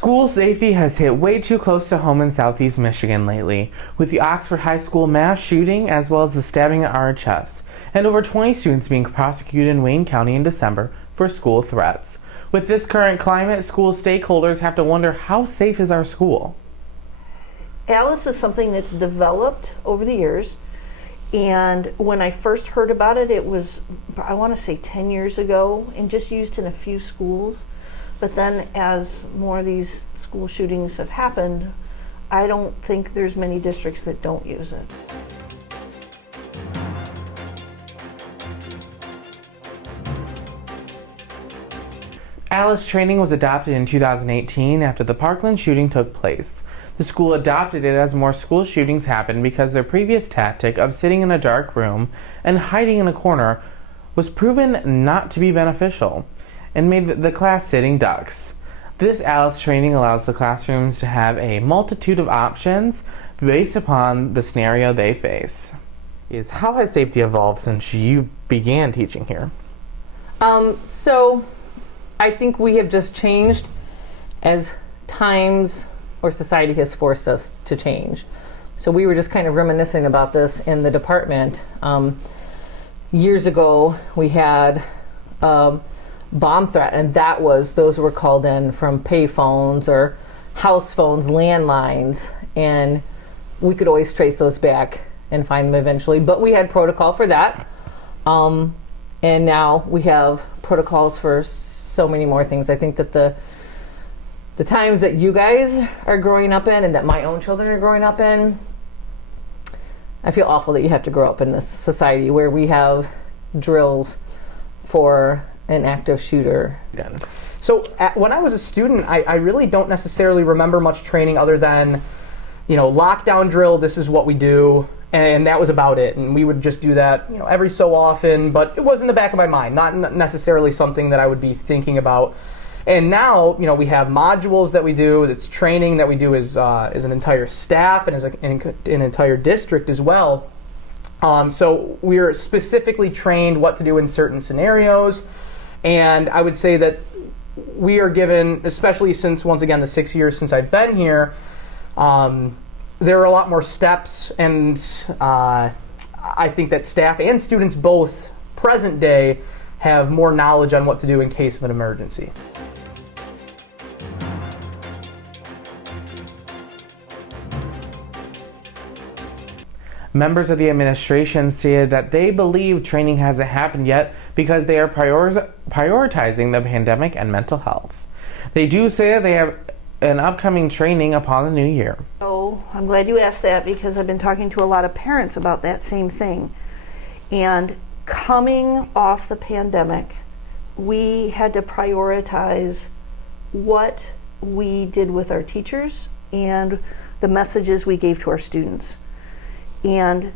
School safety has hit way too close to home in Southeast Michigan lately, with the Oxford High School mass shooting as well as the stabbing at RHS, and over 20 students being prosecuted in Wayne County in December for school threats. With this current climate, school stakeholders have to wonder, how safe is our school? Alice is something that's developed over the years, and when I first heard about it, it was, I want to say 10 years ago, and just used in a few schools. But then as more of these school shootings have happened, I don't think there's many districts that don't use it. Alice training was adopted in 2018 after the Parkland shooting took place. The school adopted it as more school shootings happened because their previous tactic of sitting in a dark room and hiding in a corner was proven not to be beneficial, and made the class sitting ducks. This Alice training allows the classrooms to have a multitude of options based upon the scenario they face. How has safety evolved since you began teaching here? So I think we have just changed as times or society has forced us to change. So we were just kind of reminiscing about this in the department. Years ago, we had bomb threat, and those were called in from pay phones or house phones, landlines, and we could always trace those back and find them eventually, but we had protocol for that, and now we have protocols for so many more things. I think that the times that you guys are growing up in and that my own children are growing up in, I feel awful that you have to grow up in this society where we have drills for an active shooter. Yeah. So when I was a student, I really don't necessarily remember much training other than, lockdown drill, this is what we do, and that was about it. And we would just do that, every so often, but it was in the back of my mind, not necessarily something that I would be thinking about. And now, we have modules that we do, it's training that we do as an entire staff and as an entire district as well. So we're specifically trained what to do in certain scenarios. And I would say that we are given, especially since, once again, the 6 years since I've been here, there are a lot more steps, and I think that staff and students both, present day, have more knowledge on what to do in case of an emergency. Members of the administration said that they believe training hasn't happened yet because they are prioritizing the pandemic and mental health. They do say that they have an upcoming training upon the new year. Oh, I'm glad you asked that, because I've been talking to a lot of parents about that same thing. And coming off the pandemic, we had to prioritize what we did with our teachers and the messages we gave to our students. And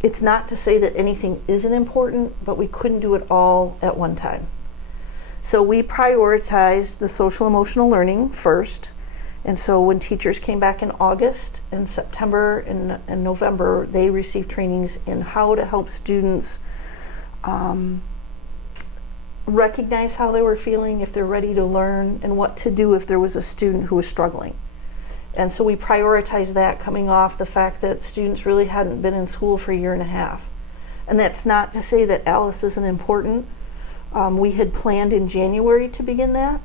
it's not to say that anything isn't important, but we couldn't do it all at one time. So we prioritized the social emotional learning first. And so when teachers came back in August and September and November, they received trainings in how to help students recognize how they were feeling, if they're ready to learn, and what to do if there was a student who was struggling. And so we prioritized that, coming off the fact that students really hadn't been in school for a year and a half. And that's not to say that Alice isn't important. We had planned in January to begin that,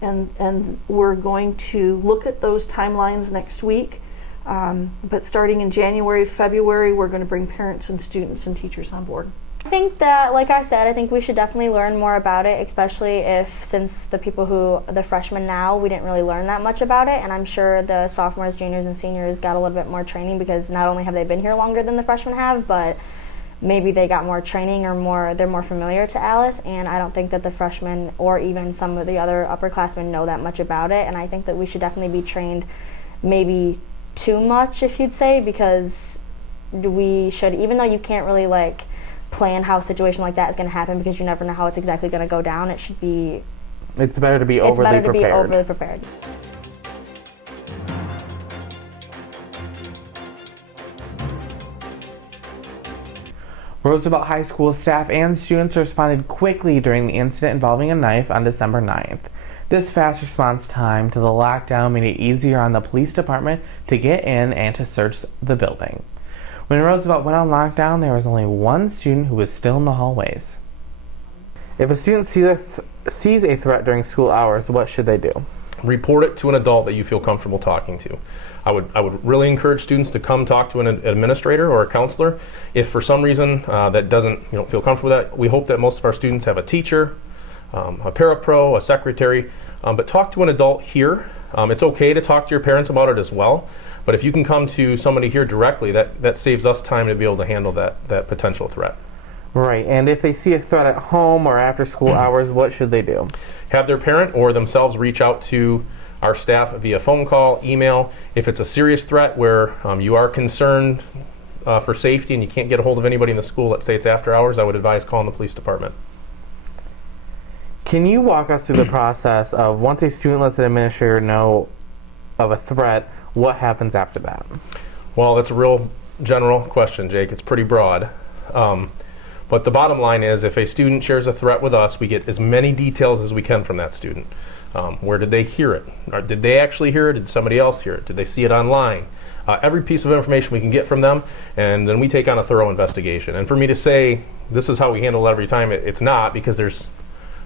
and we're going to look at those timelines next week. But starting in January, February, we're going to bring parents and students and teachers on board. I think that, like I said, I think we should definitely learn more about it, especially since the freshmen now, we didn't really learn that much about it, and I'm sure the sophomores, juniors, and seniors got a little bit more training because not only have they been here longer than the freshmen have, but maybe they got more training or they're more familiar to Alice, and I don't think that the freshmen or even some of the other upperclassmen know that much about it, and I think that we should definitely be trained maybe too much, if you'd say, because we should, even though you can't really plan how a situation like that is going to happen because you never know how it's exactly going to go down, it's better to be overly prepared. Roosevelt High School staff and students responded quickly during the incident involving a knife on December 9th. This fast response time to the lockdown made it easier on the police department to get in and to search the building. When Roosevelt went on lockdown, there was only one student who was still in the hallways. If a student sees a threat during school hours, what should they do? Report it to an adult that you feel comfortable talking to. I would really encourage students to come talk to an administrator or a counselor. If for some reason that doesn't, you don't feel comfortable with that, we hope that most of our students have a teacher, a parapro, a secretary, but talk to an adult here. It's okay to talk to your parents about it as well, but if you can come to somebody here directly, that saves us time to be able to handle that potential threat. Right, and if they see a threat at home or after school hours, what should they do? Have their parent or themselves reach out to our staff via phone call, email. If it's a serious threat where you are concerned for safety and you can't get a hold of anybody in the school, let's say it's after hours, I would advise calling the police department. Can you walk us through the process of once a student lets an administrator know of a threat, what happens after that? Well, it's a real general question, Jake. It's pretty broad. But the bottom line is if a student shares a threat with us, we get as many details as we can from that student. Where did they hear it? Or did they actually hear it? Did somebody else hear it? Did they see it online? Every piece of information we can get from them, and then we take on a thorough investigation. And for me to say this is how we handle it every time, it's not, because there's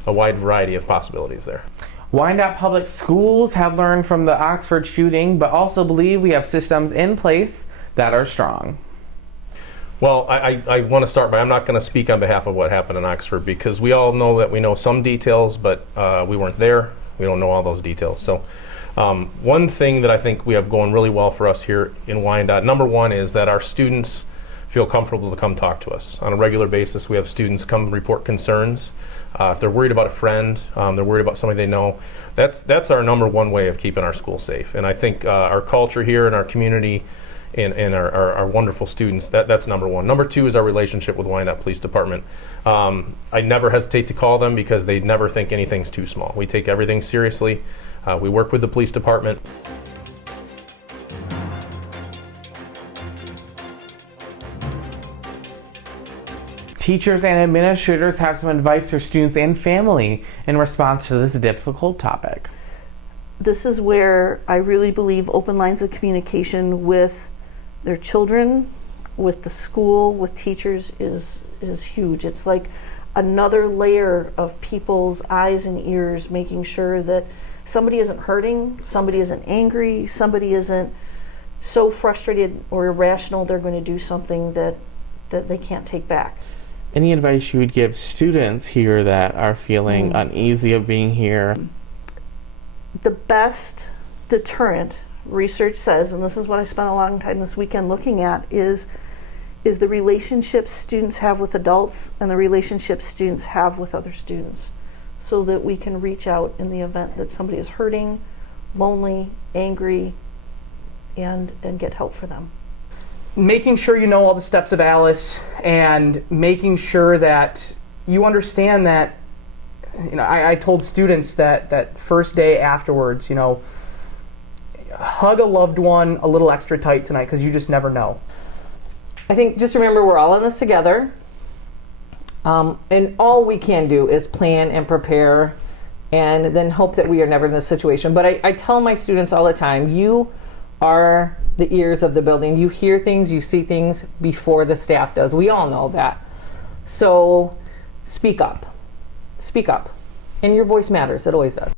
a wide variety of possibilities there. Wyandotte Public Schools have learned from the Oxford shooting, but also believe we have systems in place that are strong. Well, I want to start by, I'm not going to speak on behalf of what happened in Oxford, because we all know that we know some details, but we weren't there. We don't know all those details. So one thing that I think we have going really well for us here in Wyandotte, number one, is that our students feel comfortable to come talk to us. On a regular basis, we have students come report concerns. If they're worried about a friend, they're worried about somebody they know, that's our number one way of keeping our school safe. And I think our culture here in our community and our wonderful students, that's number one. Number two is our relationship with Wyandotte Police Department. I never hesitate to call them because they never think anything's too small. We take everything seriously. We work with the police department. Teachers and administrators have some advice for students and family in response to this difficult topic. This is where I really believe open lines of communication with their children, with the school, with teachers is huge. It's like another layer of people's eyes and ears, making sure that somebody isn't hurting, somebody isn't angry, somebody isn't so frustrated or irrational they're going to do something that they can't take back. Any advice you would give students here that are feeling uneasy of being here? The best deterrent, research says, and this is what I spent a long time this weekend looking at, is the relationships students have with adults and the relationships students have with other students, so that we can reach out in the event that somebody is hurting, lonely, angry, and get help for them. Making sure you know all the steps of Alice, and making sure that you understand that, I told students that first day afterwards, hug a loved one a little extra tight tonight, because you just never know. I think just remember we're all in this together, and all we can do is plan and prepare and then hope that we are never in this situation. But I tell my students all the time, you are the ears of the building. You hear things, you see things before the staff does. We all know that. So speak up. Speak up. And your voice matters. It always does.